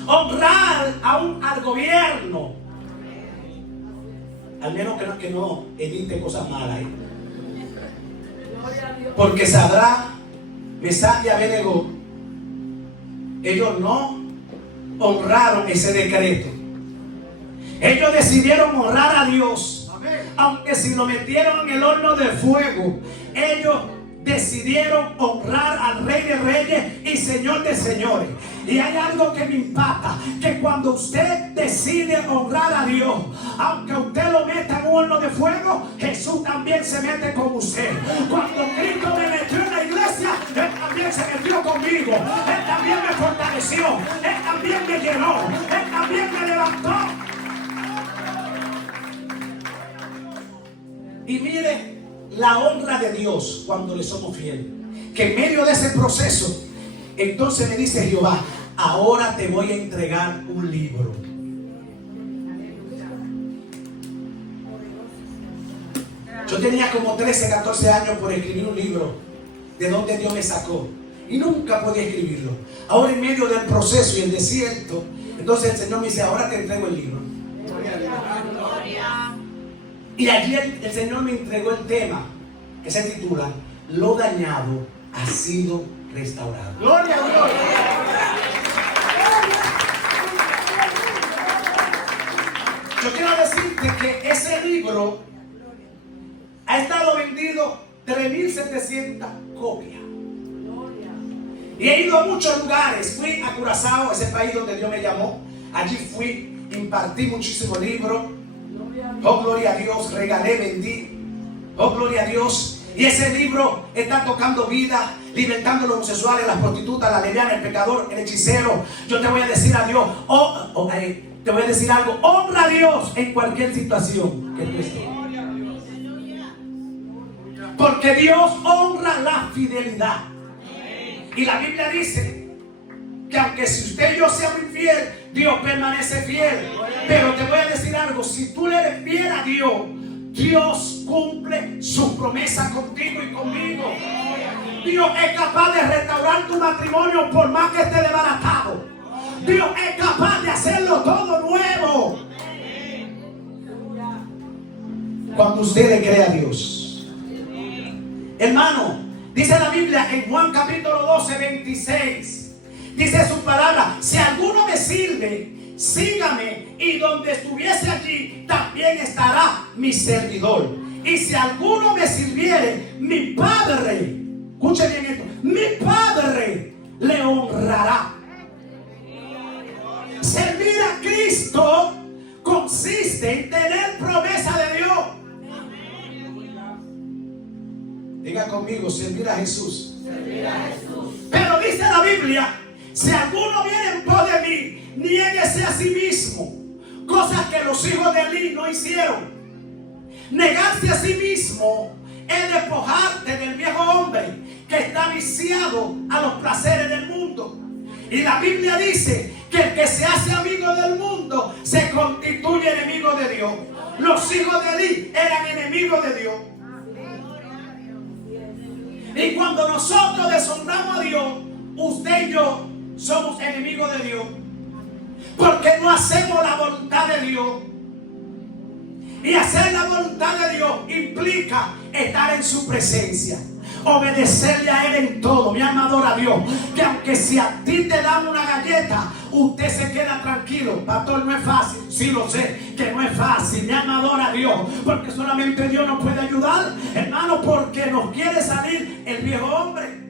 honrar al gobierno. Al menos que no emite cosas malas. Porque Sadrach, Mesach y Abednego, ellos no honraron ese decreto. Ellos decidieron honrar a Dios. Aunque si lo metieron en el horno de fuego, ellos decidieron honrar al Rey de Reyes y Señor de Señores. Y hay algo que me impacta, que cuando usted decide honrar a Dios, aunque usted lo meta en un horno de fuego, Jesús también se mete con usted. Cuando Cristo me metió en la iglesia, Él también se metió conmigo. Él también me fortaleció. Él también me llenó. Él también me levantó. Y mire la honra de Dios cuando le somos fieles. Que en medio de ese proceso, entonces me dice Jehová, ahora te voy a entregar un libro. Yo tenía como 13, 14 años por escribir un libro de donde Dios me sacó. Y nunca podía escribirlo. Ahora en medio del proceso y el desierto, entonces el Señor me dice, ahora te entrego el libro. Y allí el Señor me entregó el tema que se titula Lo dañado ha sido restaurado. Gloria a Dios. Yo quiero decirte que ese libro ha estado vendido 3.700 copias. Y he ido a muchos lugares. Fui a Curazao, ese país donde Dios me llamó. Allí fui, impartí muchísimos libros. Oh, gloria a Dios, regalé, vendí. Oh, gloria a Dios. Y ese libro está tocando vida, libertando a los homosexuales, las prostitutas, la lesbiana, el pecador, el hechicero. Yo te voy a decir a Dios, te voy a decir algo, honra a Dios en cualquier situación que tú estés. Porque Dios honra la fidelidad. Y la Biblia dice que aunque si usted y yo seamos infiel, Dios permanece fiel. Pero te voy a decir algo, si tú le eres fiel a Dios, Dios cumple sus promesas contigo y conmigo. Dios es capaz de restaurar tu matrimonio por más que esté desbaratado. Dios es capaz de hacerlo todo nuevo. Cuando usted le cree a Dios. Hermano, dice la Biblia en Juan capítulo 12, 26. Dice su palabra, si alguno me sirve, sígame, y donde estuviese allí también estará mi servidor. Y si alguno me sirviere, mi Padre, escuche bien esto, mi Padre le honrará. Servir a Cristo consiste en tener promesa de Dios. Diga conmigo, servir a Jesús. Servir a Jesús. Pero dice la Biblia, si alguno viene en pos de mí, niéguese a sí mismo, cosas que los hijos de Elí no hicieron. Negarse a sí mismo es despojarte del viejo hombre que está viciado a los placeres del mundo. Y la Biblia dice que el que se hace amigo del mundo se constituye enemigo de Dios. Los hijos de Elí eran enemigos de Dios. Y cuando nosotros deshonramos a Dios, usted y yo somos enemigos de Dios. Porque no hacemos la voluntad de Dios. Y hacer la voluntad de Dios implica estar en su presencia, obedecerle a Él en todo. Mi alma adora a Dios. Que aunque si a ti te dan una galleta, usted se queda tranquilo. Pastor, no es fácil. Sí, lo sé, que no es fácil. Mi alma adora a Dios. Porque solamente Dios nos puede ayudar, hermano, porque nos quiere salir el viejo hombre.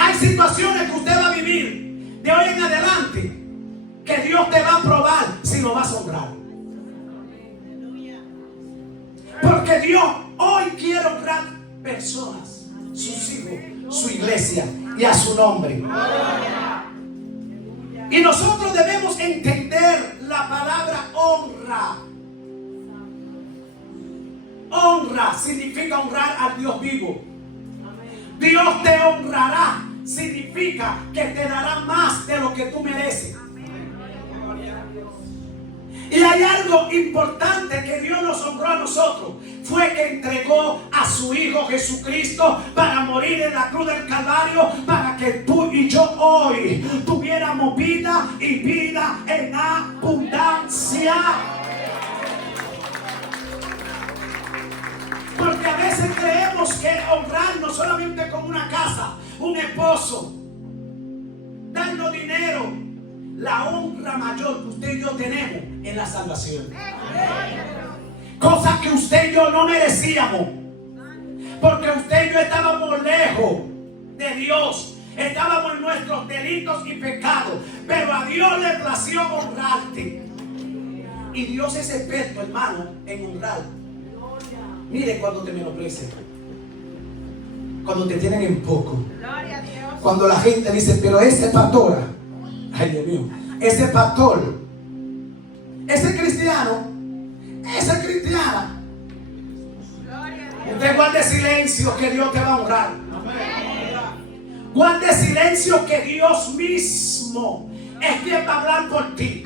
Hay situaciones que usted va a vivir de hoy en adelante que Dios te va a probar si lo vas a honrar. Porque Dios hoy quiere honrar personas, sus hijos, su iglesia y a su nombre. Y nosotros debemos entender la palabra honra. Honra significa honrar al Dios vivo. Dios te honrará significa que te dará más de lo que tú mereces. Y hay algo importante que Dios nos honró a nosotros. Fue que entregó a su Hijo Jesucristo para morir en la cruz del Calvario, para que tú y yo hoy tuviéramos vida y vida en abundancia. Porque a veces creemos que honrar no solamente como una casa, un esposo, darnos dinero. La honra mayor que usted y yo tenemos es la salvación. Cosas que usted y yo no merecíamos. Porque usted y yo estábamos lejos de Dios. Estábamos en nuestros delitos y pecados. Pero a Dios le plació honrarte. Y Dios es experto, hermano, en honrar. Mire cuando te menosprecian, cuando te tienen en poco, cuando la gente dice, pero ese pastor, ay Dios mío, ese pastor, ese cristiano, esa cristiana, usted guarde silencio que Dios te va a honrar. Guarde silencio que Dios mismo es quien va a hablar por ti.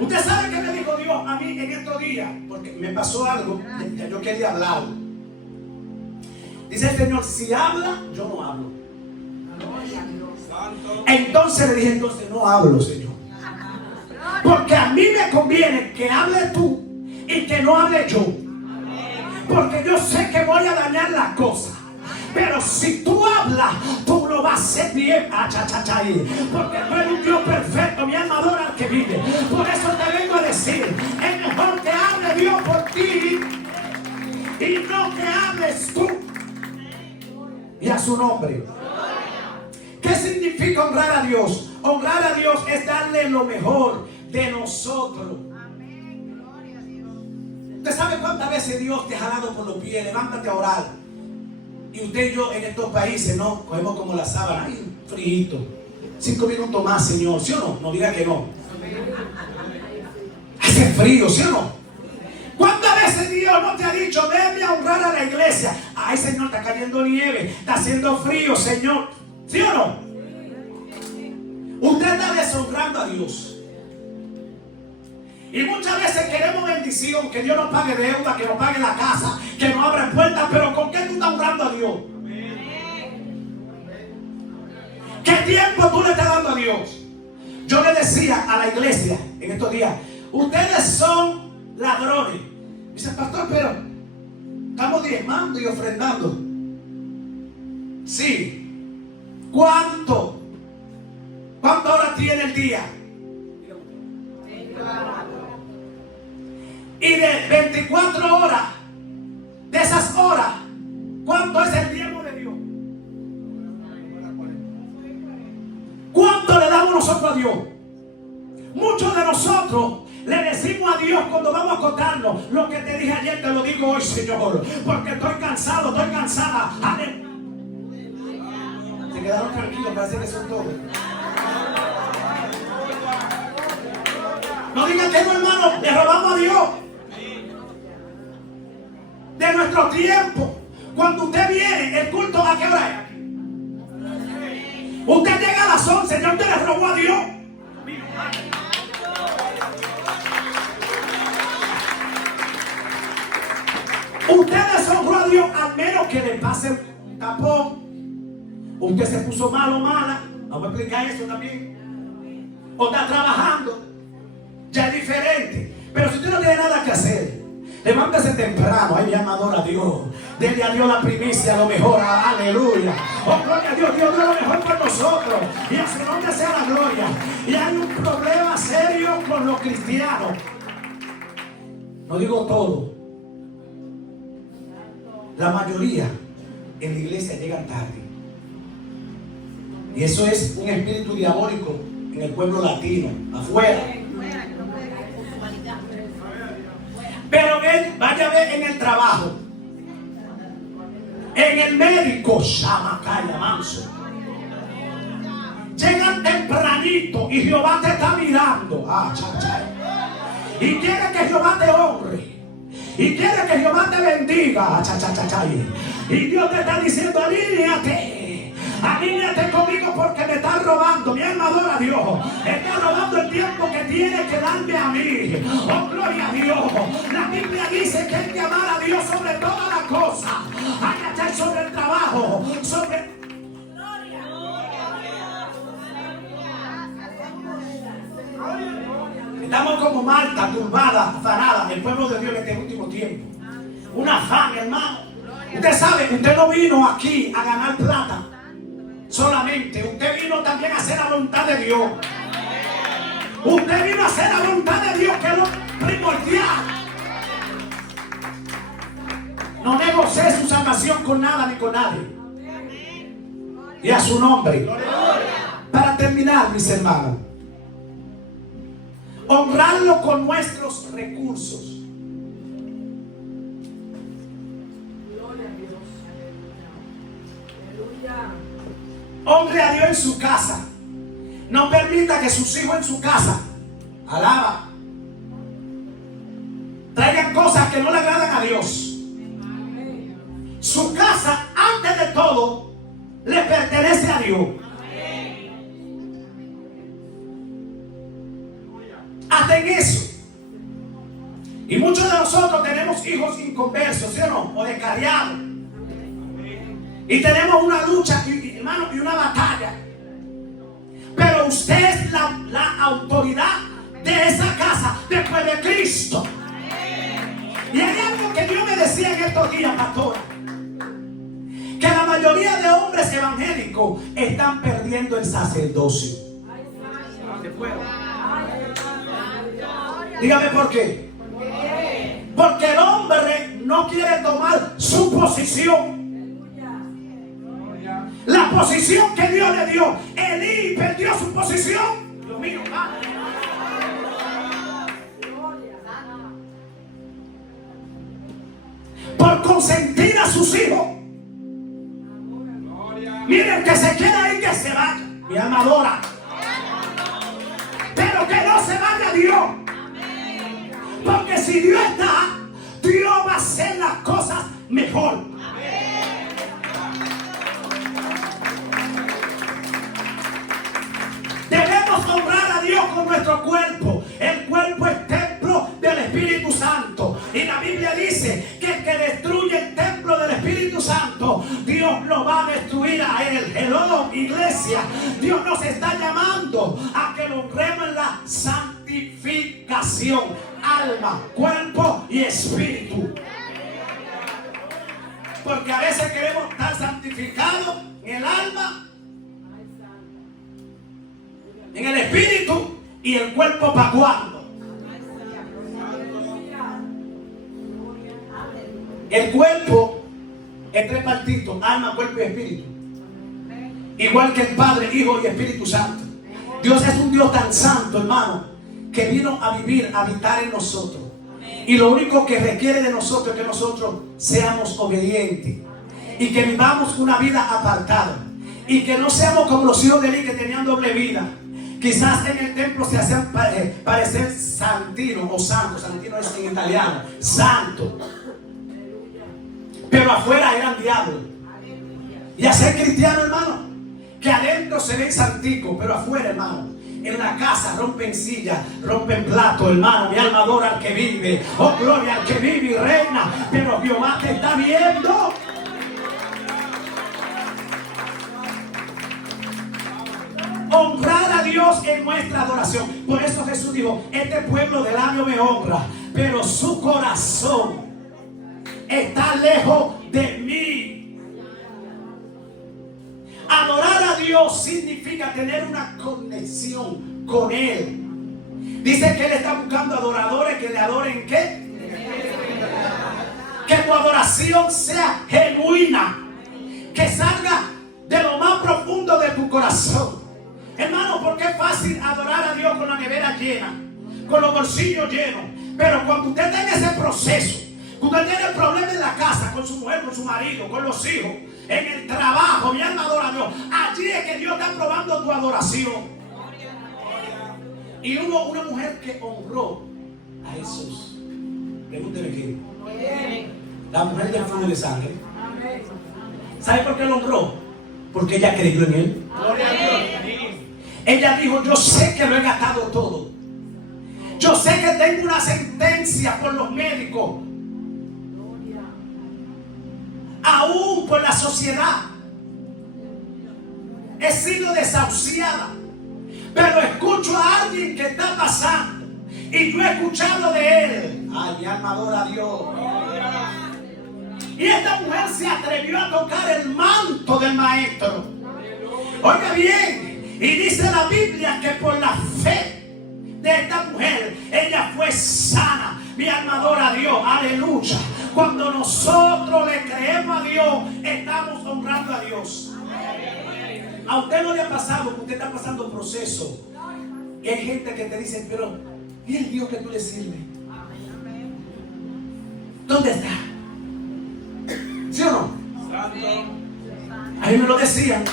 Usted sabe que me dijo Dios a mí en estos días, porque me pasó algo, yo quería hablar. Dice el Señor, si habla, yo no hablo. Entonces le dije, entonces no hablo, Señor. Porque a mí me conviene que hable tú y que no hable yo. Porque yo sé que voy a dañar las cosas. Pero si tú hablas, tú lo vas a hacer bien. Porque tú eres un Dios perfecto. Mi alma adora al que vive. Por eso te vengo a decir, es mejor que hable Dios por ti y no que hables tú. Y a su nombre. ¿Qué significa honrar a Dios? Honrar a Dios es darle lo mejor de nosotros. ¿Usted sabe cuántas veces Dios te ha jalado por los pies? Levántate a orar. Y usted y yo en estos países, ¿no? Cogemos como la sábana. Ay, frío. 5 minutos más, Señor. ¿Sí o no? No diga que no. Hace frío, ¿sí o no? ¿Cuántas veces Dios no te ha dicho, ven a honrar a la iglesia? Ay, Señor, está cayendo nieve. Está haciendo frío, Señor. ¿Sí o no? Usted está deshonrando a Dios. Y muchas veces queremos bendición, que Dios nos pague deuda, que nos pague la casa, que nos abra puertas, pero ¿con qué tú estás honrando a Dios? ¿Qué tiempo tú le estás dando a Dios? Yo le decía a la iglesia en estos días, ustedes son ladrones. Dice, pastor, pero estamos diezmando y ofrendando. Sí. ¿Cuánto? ¿Cuántas horas tiene el día? Y de 24 horas, de esas horas, ¿cuánto es el tiempo de Dios? ¿Cuánto le damos nosotros a Dios? Muchos de nosotros le decimos a Dios cuando vamos a acostarnos, lo que te dije ayer te lo digo hoy, Señor, porque estoy cansado, estoy cansada. Se quedaron tranquilos, parece que son todos. No digan que no, hermano, le robamos a Dios de nuestro tiempo. Cuando usted viene, el culto, ¿a qué hora es? Usted llega a las 11, ya usted le robó a Dios. Usted deshonró a Dios, al menos que le pase un tapón. Usted se puso malo o mala. Vamos a explicar eso también. O está trabajando. Ya es diferente. Pero si usted no tiene nada que hacer, levántese temprano. Ay, mi alma adora a Dios. Dele a Dios la primicia, lo mejor. Aleluya. Oh, gloria a Dios. Dios dio lo mejor por nosotros. Y a su nombre sea la gloria. Y hay un problema serio con los cristianos. No digo todo. La mayoría en la iglesia llegan tarde. Y eso es un espíritu diabólico en el pueblo latino, afuera. Pero vaya a ver en el trabajo, en el médico, Shamacaya, manso. Llegan tempranito y Jehová te está mirando. Y quiere que Jehová te honre. Y quiere que Jehová te bendiga. Y Dios te está diciendo, alíñate conmigo porque me estás robando. Mi alma adora a Dios. Está robando el tiempo que tiene que darme a mí. Oh, gloria a Dios. La Biblia dice que hay que amar a Dios sobre todas las cosas. Hay que estar sobre el trabajo, sobre... Estamos como Marta, turbada, afanada, el pueblo de Dios en este último tiempo. Una afán, hermano. Usted sabe, usted no vino aquí a ganar plata solamente. Usted vino también a hacer la voluntad de Dios. Usted vino a hacer la voluntad de Dios, que es lo primordial. No negocie su salvación con nada ni con nadie. Y a su nombre. Para terminar, mis hermanos, honrarlo con nuestros recursos. Gloria a Dios. Aleluya. Honre a Dios en su casa. No permita que sus hijos en su casa, alaba, traigan cosas que no le agradan a Dios. Su casa, antes de todo, le pertenece a Dios. Hasta en eso. Y muchos de nosotros tenemos hijos inconversos, ¿sí o no? O descarriados. Y tenemos una lucha, hermano, y una batalla. Pero usted es la autoridad de esa casa después de Cristo. Y hay algo que Dios me decía en estos días, pastora, que la mayoría de hombres evangélicos están perdiendo el sacerdocio. Dígame por qué. Porque el hombre no quiere tomar su posición. posición que Dios le dio. Elí perdió su posición. Dios mío, Padre. Por consentir a sus hijos. Miren, que se queda ahí, que se vaya. Mi alma adora. Pero que no se vaya Dios. Porque si Dios está, Dios va a hacer las cosas mejor. Debemos honrar a Dios con nuestro cuerpo. El cuerpo es templo del Espíritu Santo. Y la Biblia dice que el que destruye el templo del Espíritu Santo, Dios lo va a destruir a él. Hello, iglesia. Dios nos está llamando a que lo honremos en la santificación. Alma, cuerpo y espíritu. Porque a veces queremos estar santificados en el alma, en el espíritu, y el cuerpo para cuándo. El cuerpo es tres partidos: alma, cuerpo y espíritu. Igual que el Padre, Hijo y Espíritu Santo. Dios es un Dios tan santo, hermano, que vino a vivir, a habitar en nosotros. Y lo único que requiere de nosotros es que nosotros seamos obedientes y que vivamos una vida apartada, y que no seamos como los hijos de Elí, que tenían doble vida. Quizás en el templo se hacían parecer santino o santo. Santino es en italiano, santo, pero afuera eran diablos. Y a ser cristiano, hermano, que adentro se ven santicos, pero afuera, hermano, en la casa rompen sillas, rompen platos, hermano. Mi alma adora al que vive. Oh, gloria al que vive y reina. Pero Jehová te está viendo. Honrar a Dios en nuestra adoración. Por eso Jesús dijo: este pueblo de labio me honra, pero su corazón está lejos de mí. Adorar a Dios significa tener una conexión con Él. Dice que Él está buscando adoradores que le adoren, ¿qué? Que tu adoración sea genuina, que salga de lo más profundo de tu corazón. Hermano, porque es fácil adorar a Dios con la nevera llena, con los bolsillos llenos. Pero cuando usted tenga ese proceso, cuando usted tiene problemas en la casa, con su mujer, con su marido, con los hijos, en el trabajo, mi alma adora a Dios. Allí es que Dios está probando tu adoración. Y una mujer que honró a Jesús. Pregúntele quién. La mujer del flujo de sangre. ¿Sabe por qué lo honró? Porque ella creyó en Él. Ella dijo: yo sé que lo he gastado todo. Yo sé que tengo una sentencia por los médicos, aún por la sociedad. He sido desahuciada, pero escucho a alguien que está pasando y yo he escuchado de él. Ay, mi alma adora a Dios. Y esta mujer se atrevió a tocar el manto del maestro. Oiga bien, y dice la Biblia que por la fe de esta mujer, ella fue sana. Mi alma adora a Dios, aleluya. Cuando nosotros le creemos a Dios, estamos honrando a Dios. A usted no le ha pasado que usted está pasando un proceso y hay gente que te dice: pero ¿y el Dios que tú le sirves? ¿Dónde está? ¿Sí o no? A mí me lo decían.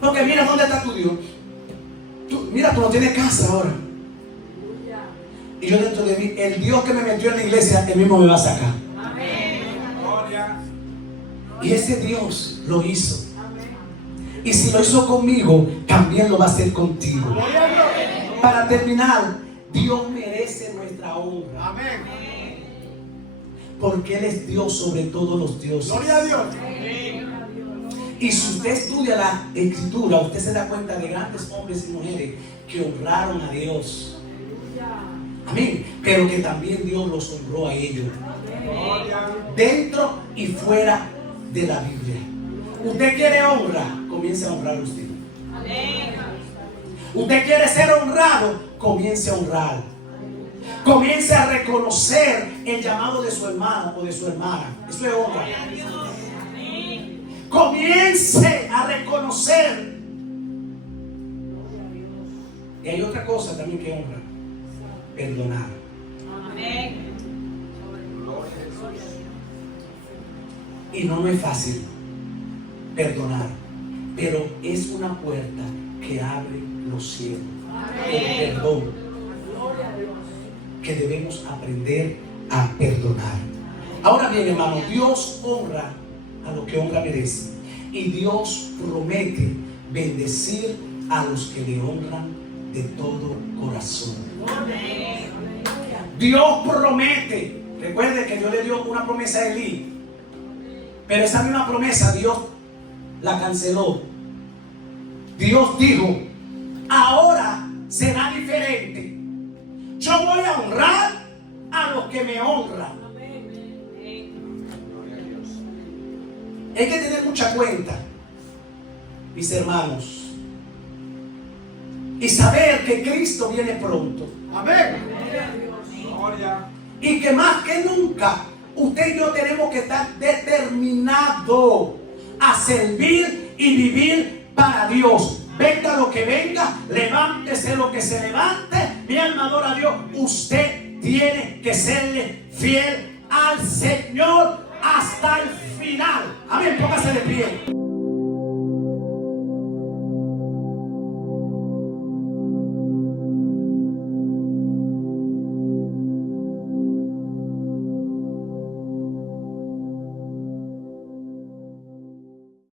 Porque mira dónde está tu Dios. Mira, tú no tienes casa ahora. Y yo dentro de mí, el Dios que me metió en la iglesia, Él mismo me va a sacar. Y ese Dios lo hizo. Y si lo hizo conmigo, también lo va a hacer contigo. Para terminar, Dios merece nuestra honra. Porque Él es Dios sobre todos los dioses. Gloria a Dios. Y si usted estudia la Escritura, usted se da cuenta de grandes hombres y mujeres que honraron a Dios. Amén. Pero que también Dios los honró a ellos. Dentro y fuera de la Biblia. Usted quiere honra, comience a honrar usted. Usted quiere ser honrado, comience a honrar. Comience a reconocer el llamado de su hermano o de su hermana. Eso es honra. comience a reconocer. Y hay otra cosa también que honra: perdonar. Amén. Y no es fácil perdonar, pero es una puerta que abre los cielos. El perdón, que debemos aprender a perdonar. Ahora bien, hermano, Dios honra a lo que honra merece, y Dios promete bendecir a los que le honran de todo corazón. Dios promete. Recuerde que Dios le dio una promesa a Elí, pero esa misma promesa Dios la canceló. Dios dijo: ahora será diferente. Yo voy a honrar a los que me honran. Hay que tener mucha cuenta, mis hermanos, y saber que Cristo viene pronto. Amén. Gloria. Y que más que nunca usted y yo tenemos que estar determinados a servir y vivir para Dios. Venga lo que venga, levántese lo que se levante, mi alma adora a Dios. Usted tiene que serle fiel al Señor hasta el final. Amén, póngase de pie.